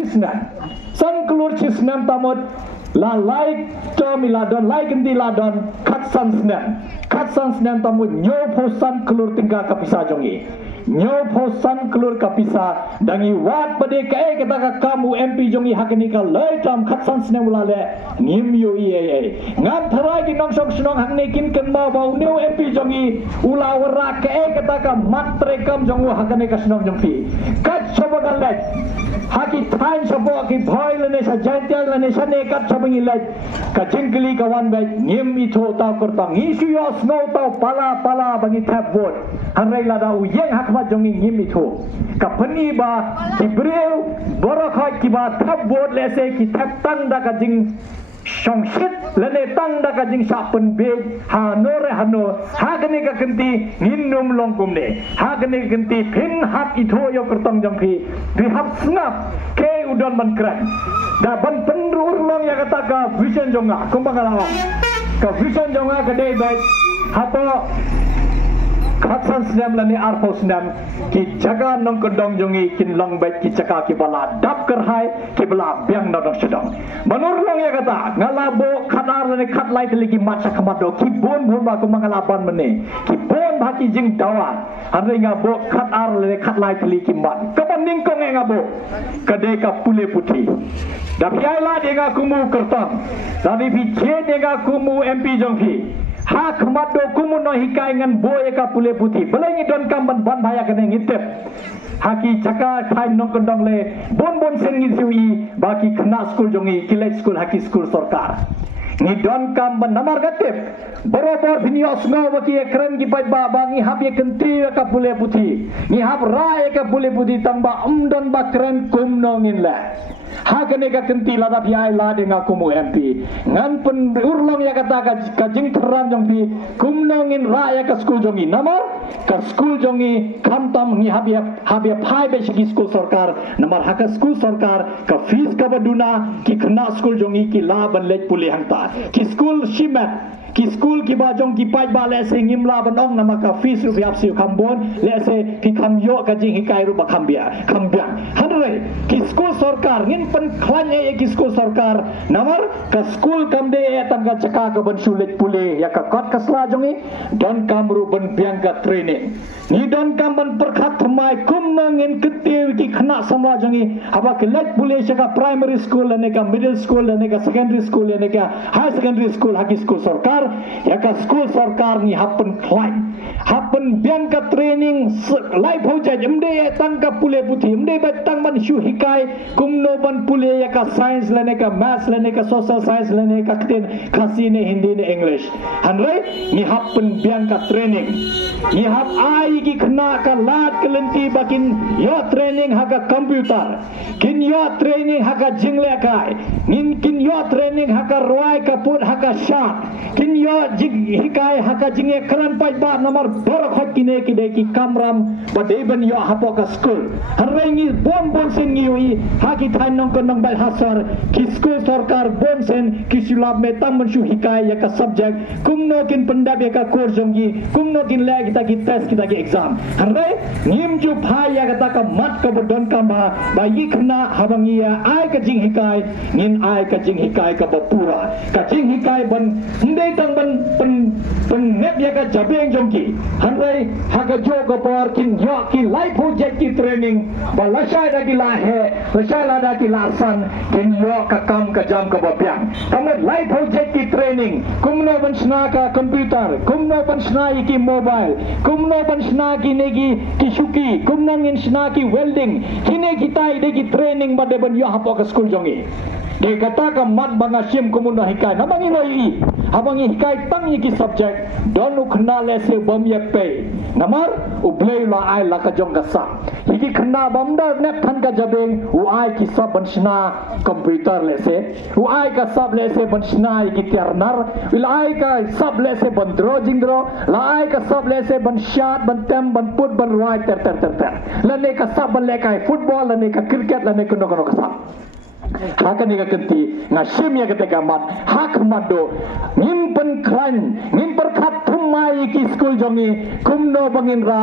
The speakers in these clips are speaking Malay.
chisnan san kelur chisnan tamut la like to miladon like di ladon kat san snan tamut nyo posan kelur tinggal kapisa jongi nyo posan kelur kapisa dangi wat bade kae kata kamu MP jongi hakni ka lei tam kat san snan ulale ngim yu ie ngam tharai ki nong sok snong hakni kin kan ma bau new MP jongi ulawara kae kata ka matre kam jongu hakni ka snong jongpi kat sobagal le haki thain sobo ki bhoi lene sa jantial lene sa nekat sobangi le ka jingli ka wan bai ngim itho ta kortang isu yo snow ta pala bangi tap bot hanrai lada u yeng hakma jongi ngim itho ka pani ba ki breu borokhai ki ba tap bot lese ki tap tang da ka jing songsit lene tang da ka jing sapen be hanore hano hagane ka kenti nginum longkum ne hagane ka kenti pin hap itho yo kortang jongpi di hap snap ke udon ban kran da ban penrur long ya kata ka vision jonga kumbangala ka vision jonga ka dei bai hato Khatsan snam lani arpo snam ki jaga nong kedong jongi kin long bet ki caka ki bala dap kerhai ki bala biang nodong sedong manur long ya kata ngalabo khatar lani khat lai teli ki macha khamado ki bon ba ko mangalaban mene ki bon ba ki jing dawa andre ngabo khatar lani khat lai teli ki mat kapaning ko ngabo kade ka pule puthi dapiala denga kumu kertang tadi biche denga kumu MP jongpi ha khamado kumu no hikai ngan boy ka pule puthi belengi don kamban ban baya kene ngitep haki chaka khai nong kondong le bon sen ngi siwi baki khna school jongi kilek school haki school sarkar ni don kamban namar gatep borobar bini osno baki ekran ki bai ba bangi hab ye kenti ka pule puthi ni hab ra ka pule puthi tamba don ba kran kum nongin la hagane ka kenti lada piai la de ngakumu MP ngan pen urlong ya kata ka jing thram jong pi kumnongin ra ya ka school jongi namar ka school jongi khamtam ni habia phai be shi school sarkar namar haka school sarkar ka fees ka baduna ki khna school jongi ki la ban lek puli hangta ki school shimat ki school ki bajong ki pai ba le se ngimla banong nama ka fees ru biap siu khambon le se ki kham yo ka jing hikai ru ba khambia hanre ki school sarkar ngin pen khlan ye ki school sarkar namar ka school kamde etan ka chaka ka ban sulet pule ya ka kot kasla jongi don kamru ban biang ka training ni don kam ban perkhat thmai kum ngin ketiu ki khna samla jongi aba ke let pule chaka primary school ne ka middle school ne ka secondary school ne ka high secondary school haki school sarkar ya ka school sarkar ni happen klai happen biang ka training life ho ja jemde tang ka pule puthi mde ba tang ban shu hikai kum no ban pule ya ka science lene ka maths lene ka social science lene ka kten khasi ne hindi ne english hanre ni happen biang ka training ni hap ai ki khna ka lat kelenti bakin yo training ha ka computer kin yo training ha ka jingle kai kin yo training ha ka roi ka put ha ka sharp kin yo jig hikai ha ka jinge kran pai ba namar bor khot kine ki de ki kamram ba de ban yo hapo ka school hanre ni bon sen ni wi ha ki thain nong kon nong bal hasar ki school sarkar bon sen ki sulab me tam shu hikai ya ka subject kumno kin pandab ya ka course jongi kumno kin lag kita ki test kita ki exam hanre ngim ju phai ya ka ka mat ka bodon ka ba yikhna habangi ya ai ka jing hikai ngin ai ka jing hikai ka bapura ka jing hikai ban ndei tang ban pen net ya ka jabeng jongki hanre ha ka jo ka par kin yo ki life project ki training ba lasai da ki la he lasai la da ki la san kin yo ka kam ka jam ka bapiang tamat life project ki training kumno ban sna ka computer kumno ban sna ki mobile kumno ban sna ki negi ki shuki kumno ngin sna ki welding kine kita ide ki training ba de ban yo hapo ka school jongi de kata ka mat banga sim kumno hikai namangi noi habangi hikai tang ki subject don ukhna le se bom ye pe namar ublei la ai la ka jong ka sa hiki khna bam da net than ka jabeng u ai ki sab ban sna computer le se u ai ka sab le se ban sna ki ternar wil ai ka sab le se ban dro jingdro la ai ka sab le se ban shot ban tem ban put ban right ter la ne ka sab ban le kai football la ne ka cricket la ne ko no ka sab haka ni ka kenti ngasim ya ketika mat hak mado ngin pen kran ngin perkhat thum mai ki school jongi kumno bangin ra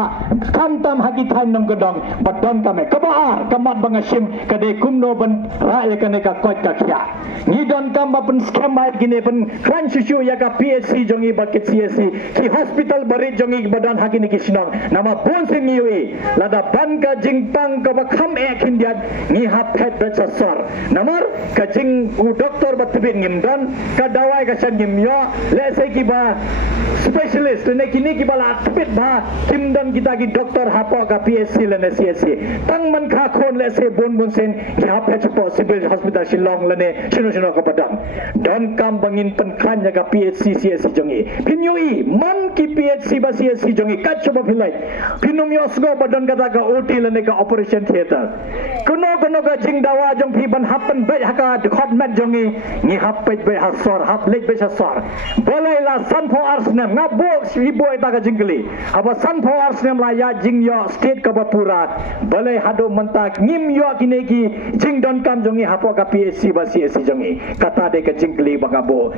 kamtam haki thain nong godong badon kame kabar kamat bangasim kade kumno ban ra ya kane ka kot ka kya ni don kam ba pen scam mai gine pen kran susu ya ka PSC jongi bakit CSC ki hospital barit jongi badan haki ni kisnong nama bon sin niwi lada ban ka jingpang ka ba kham ek hindian ni hap het ba sor namar ka jing doktor batbit ngimdan ka dawai ka san ngimyo le se ki ba specialist ne kini ki bala pit ba kimdan kita ki doktor hapo ka PSC le ne CSC tang man kha khon le se bon bon sen ki hap het possible hospital Shillong le ne sino ka padang don kam bangin pen khan ya ka PSC CSC jongi pinyui man ki PSC ba CSC jongi kat choba philai pinum yosgo badan kata ka OT le ne ka operation theater kuno ka jing dawa jong phi ban happen be haka khot mat jongi ni hap pe be hasor hap lek be hasor bolai la san for ars ne ngabo si boy ta ka jingli aba san for ars ne la ya jing yo state ka bapura bolai hado mentak ngim yo kine ki jing don kam jongi hapo ka PSC ba CSC jongi kata de ka jingli bangabo